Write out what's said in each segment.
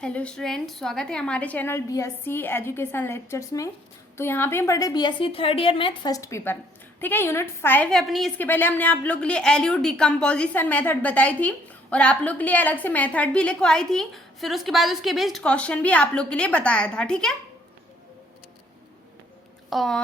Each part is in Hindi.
हेलो स्टूडेंट, स्वागत है हमारे चैनल बीएससी एजुकेशन लेक्चर्स में। तो यहाँ पे हम पढ़ रहे BSc third year math first paper. ठीक है, यूनिट 5 है अपनी। इसके पहले हमने आप लोग के लिए एलयू डिकम्पोजिशन मेथड बताई थी और आप लोग के लिए अलग से मेथड भी लिखवाई थी। फिर उसके बाद उसके बेस्ड क्वेश्चन भी आप लोग के लिए बताया था। ठीक है,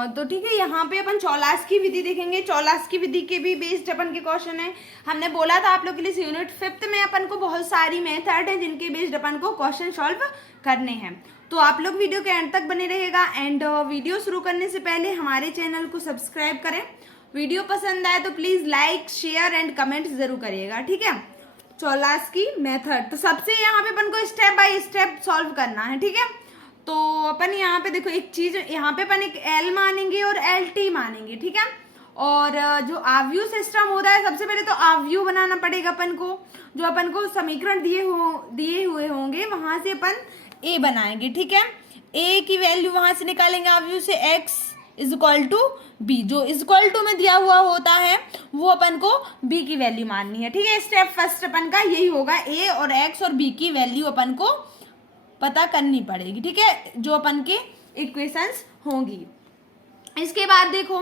तो ठीक है, यहाँ पे अपन चौलास की विधि देखेंगे। चौलास की विधि के भी बेस्ड अपन के क्वेश्चन है। हमने बोला था आप लोग के लिए यूनिट 5 में अपन को बहुत सारी मेथड है जिनके बेस्ड अपन को क्वेश्चन सॉल्व करने हैं। तो आप लोग वीडियो के एंड तक बने रहेगा। एंड वीडियो शुरू करने से पहले हमारे चैनल को सब्सक्राइब करें। वीडियो पसंद आए तो please like, share and comment जरूर करिएगा। ठीक है, चौलास की मेथड तो सबसे यहाँ पे अपन को स्टेप बाय स्टेप सॉल्व करना है। ठीक है, तो अपन यहाँ पे देखो एक चीज, यहाँ पे अपन एक एल मानेंगे और एल टी मानेंगे। ठीक है, और जो आव्यू सिस्टम होता है, सबसे पहले तो आव्यू बनाना पड़ेगा अपन को। जो अपन को समीकरण दिए हुए होंगे वहां से अपन ए बनाएंगे। ठीक है, ए की वैल्यू वहां से निकालेंगे आव्यू से, x is equal to B. जो इज इक्वल टू में दिया हुआ होता है वो अपन को b की वैल्यू माननी है। ठीक है, स्टेप फर्स्ट अपन का यही होगा, a और x और b की वैल्यू अपन को पता करनी पड़ेगी। ठीक है, जो अपन के इक्वेशंस होंगी। इसके बाद देखो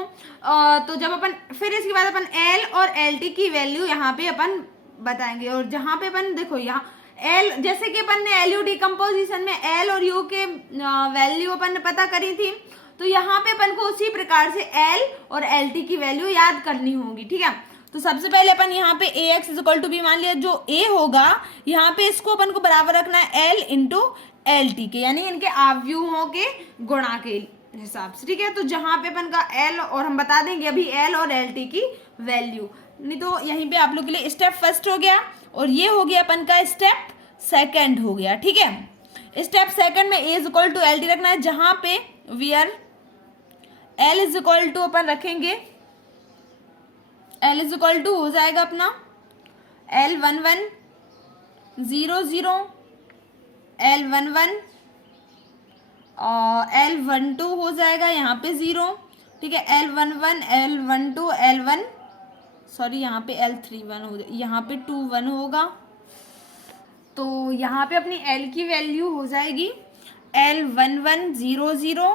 तो जब अपन फिर इसके बाद अपन एल और एल टी की वैल्यू यहाँ पे अपन बताएंगे। और जहाँ पे अपन देखो यहाँ एल, जैसे कि अपन ने एलयू डिकम्पोजिशन में एल और यू के वैल्यू अपन ने पता करी थी, तो यहाँ पे अपन को उसी प्रकार से एल और एल टी की वैल्यू याद करनी होगी। ठीक है, तो सबसे पहले अपन यहाँ पे A X is equal to B मान लिया। जो ए होगा यहाँ पे इसको अपन को बराबर रखना है एल इंटू एल टी के, यानी इनके आव्यूहों के गुणा के हिसाब से। ठीक है, तो जहाँ पे अपन का एल और हम बता देंगे अभी एल और एल टी की वैल्यू, नहीं तो यहीं पे आप लोग के लिए स्टेप फर्स्ट हो गया और ये हो गया अपन का स्टेप सेकंड हो गया। ठीक है, स्टेप सेकंड में A is equal to L T रखना है, जहाँ पे where L is equal to अपन रखेंगे, एल इज इक्वल टू हो जाएगा अपना L11 0 0, L11 L12 हो जाएगा यहाँ पे 0। ठीक है, L11 L12 L1 सॉरी यहाँ पे L31 हो जाए, यहाँ पे 21 होगा। तो यहाँ पे अपनी L की वैल्यू हो जाएगी L11 0 0,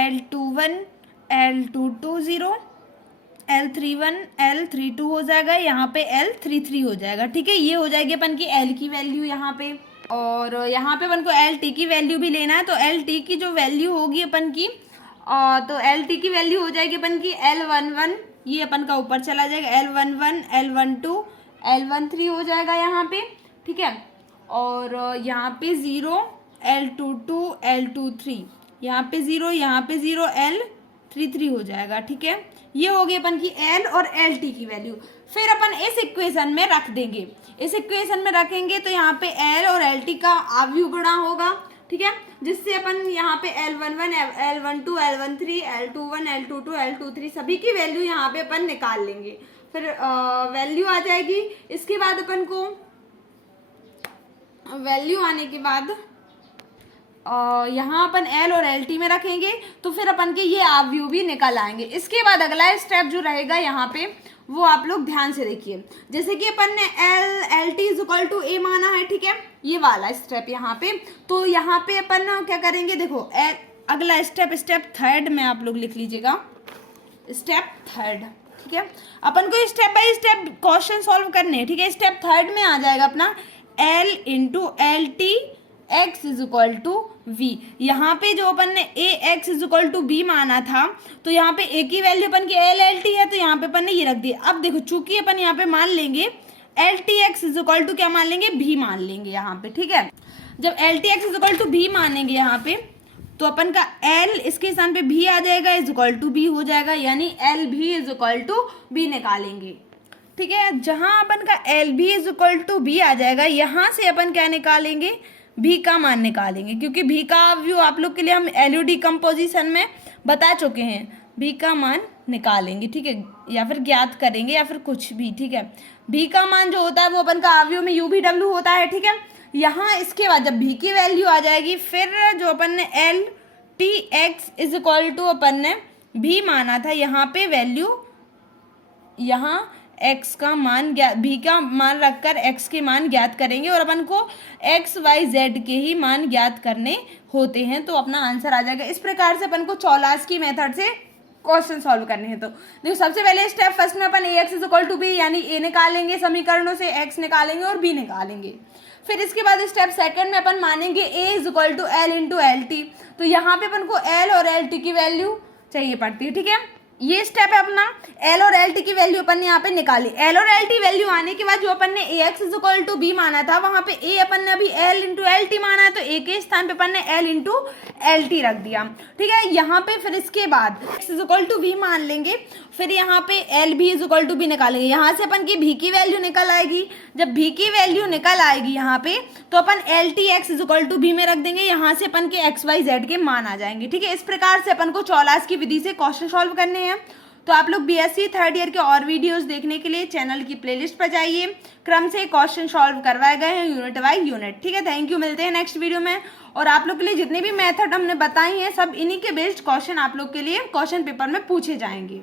L21 L22 0, L31 L32 हो जाएगा, यहाँ पे L33 हो जाएगा। ठीक है, ये हो जाएगी अपन की L की वैल्यू यहाँ पे। और यहाँ पे अपन को एल टी की वैल्यू भी लेना है, तो एल टी की जो वैल्यू होगी अपन की, तो एल टी की वैल्यू हो जाएगी अपन की L11, ये अपन का ऊपर चला जाएगा, L11 L12 L13 हो जाएगा यहाँ पे। ठीक है, और यहाँ पे 0 L22 L23, यहाँ पे 0 यहाँ पे 0 L33 हो जाएगा। ठीक है, ये हो गई अपन की एल और एल टी की वैल्यू। फिर अपन इस इक्वेशन में रख देंगे, इस इक्वेशन में रखेंगे तो यहाँ पे एल और एल टी का आव्यू गुणा होगा। ठीक है, जिससे अपन यहाँ पे L11 L12 L13 L21 L22 L23 सभी की वैल्यू यहाँ पे अपन निकाल लेंगे। फिर वैल्यू आ जाएगी। इसके बाद अपन को वैल्यू आने के बाद यहाँ अपन एल और एल टी में रखेंगे, तो फिर अपन के ये आव्यू भी निकल आएंगे। इसके बाद अगला स्टेप जो रहेगा यहाँ पे वो आप लोग ध्यान से देखिए। जैसे कि अपन ने L T is equal to A माना है, ठीक है, ये वाला स्टेप यहाँ पे। तो यहाँ पे अपन क्या करेंगे, देखो अगला स्टेप थर्ड में आप लोग लिख लीजिएगा, स्टेप थर्ड। ठीक है, अपन को step by step question solve करने हैं। ठीक है, स्टेप थर्ड में आ जाएगा अपना L into L T X is equal to V. यहाँ पे जो अपन ने A X is equal to B माना था, तो यहाँ पे ए की वैल्यू अपन की एल एल टी है, तो यहाँ पे अपन ने ये रख दिया। अब देखो चूंकि अपन यहाँ पे मान लेंगे L T X is equal to क्या मान लेंगे, भी मान लेंगे यहाँ पे। ठीक है, जब L T X is equal to भी मानेंगे यहाँ पे, तो अपन का एल इसके स्थान पे भी आ जाएगा, इज इक्वल टू बी हो जाएगा, यानी एल भी इज इक्वल टू बी निकालेंगे। ठीक है, जहां अपन का एल भी इज इक्वल टू बी आ जाएगा, यहाँ से अपन क्या निकालेंगे, भी का मान निकालेंगे, क्योंकि भी का व्यू आप लोग के लिए हम एलयू डिकम्पोजिशन में बता चुके हैं। भी का मान निकालेंगे, ठीक है, या फिर ज्ञात करेंगे या फिर कुछ भी। ठीक है, भी का मान जो होता है वो अपन का आव्यू में यू भी डब्ल्यू होता है। ठीक है, यहाँ इसके बाद जब भी की वैल्यू आ जाएगी, फिर जो अपन ने L T X is equal to अपन ने भी माना था, यहाँ पे वैल्यू यहाँ एक्स का मान ज्ञात, भी का मान रखकर एक्स के मान ज्ञात करेंगे और अपन को एक्स वाई जेड के ही मान ज्ञात करने होते हैं, तो अपना आंसर आ जाएगा। इस प्रकार से अपन को चौलास्की मेथड से क्वेश्चन सॉल्व करने हैं। तो देखो सबसे पहले स्टेप फर्स्ट में अपन A X is equal to B यानी ए निकालेंगे समीकरणों से, एक्स निकालेंगे और बी निकालेंगे। फिर इसके बाद स्टेप सेकंड में अपन मानेंगे A is equal to L into L T. तो यहाँ पे अपन को एल और एल टी की वैल्यू चाहिए पड़ती है, ठीक है। ये स्टेप है अपना, एल और एल टी की वैल्यू अपन ने यहाँ पे निकाली। एल और एल टी वैल्यू आने के बाद जो अपन ने A X is equal to B माना था, वहां पे ए अपन ने अभी एल इंटू एल टी माना है, तो ए के स्थान पे अपन ने एल इंटू एल टी रख दिया, ठीक है। यहाँ पे फिर इसके बाद X is equal to B मान लेंगे, फिर यहाँ पे एल भी इज इक्वल टू बी निकालेंगे। यहाँ से अपन की भी की वैल्यू निकल आएगी। जब भी की वैल्यू निकल आएगी यहाँ पे, तो अपन L T X is equal to B में रख देंगे। यहाँ से अपन के एक्स वाई जेड के मान आ जाएंगे, ठीक है। इस प्रकार से अपन को चौलास्की विधि से क्वेश्चन सॉल्व करने हैं। तो आप लोग बीएससी थर्ड ईयर के और वीडियोस देखने के लिए चैनल की प्लेलिस्ट पर जाइए, क्रम से क्वेश्चन सॉल्व करवाए गए हैं यूनिट बाय यूनिट, ठीक है। थैंक यू, मिलते हैं नेक्स्ट वीडियो में। और आप लोग के लिए जितने भी मेथड हमने बताई हैं, सब इन्हीं के बेस्ड क्वेश्चन आप लोग के लिए क्वेश्चन पेपर में पूछे जाएंगे।